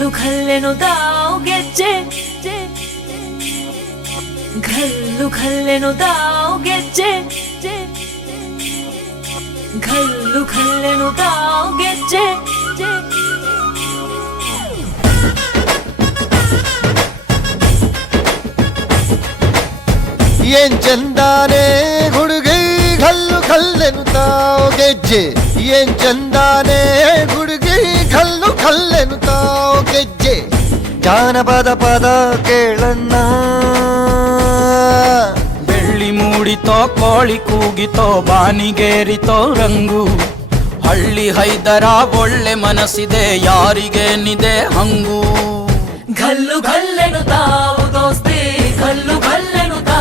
ಖಲ್ಲೆನು ತಾವು ಗೆಜ್ಜೆ ಘಲ್ಲು ಖಲ್ಲೆನು ತಾವು ಗೆಜ್ಜೆ ಘಲ್ಲು ಖಲ್ಲೆನು ತಾವು ಗೆಜ್ಜೆ ಏನ್ ಚಂದಾನೆ ಹುಡುಗಿ ಕಲ್ಲು ಕಲ್ಲೆನು ತಾವು ಗೆಜ್ಜೆ ಏನ್ ಚಂದಾನೆ ಹುಡುಗಿ ಜಾನಪದ ಪದ ಕೇಳಣ್ಣ. ಬೆಳ್ಳಿ ಮೂಡಿತೋ ಕೋಳಿ ಕೂಗಿತೋ ಬಾನಿಗೇರಿತೋ ರಂಗು. ಹಳ್ಳಿ ಹೈದರ ಒಳ್ಳೆ ಮನಸ್ಸಿದೆ ಯಾರಿಗೇನಿದೆ ಹಂಗು. ಗಲ್ಲು ಗಲ್ಲೆನು ತಾವು ದೋಸ್ತಿ ಗಲ್ಲು ಗಲ್ಲೆನು ತಾ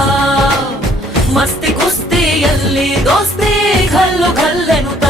ಮಸ್ತಿ ಕುಸ್ತಿಯಲ್ಲಿ ದೋಸ್ತಿ ಗಲ್ಲು ಗಲ್ಲೆನು ತಾವು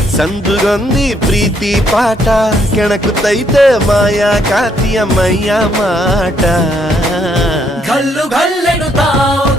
ಸಂದುಗೊಂದಿ ಪ್ರೀತಿ ಪಾಠ ಕೆಣಕುತ್ತೈತೆ ಮಾಯಾ ಕಾತಿಯ ಮೈಯ ಮಾಟ ಘಲ್ಲು ಘಲ್ಲೆನು ತಾವು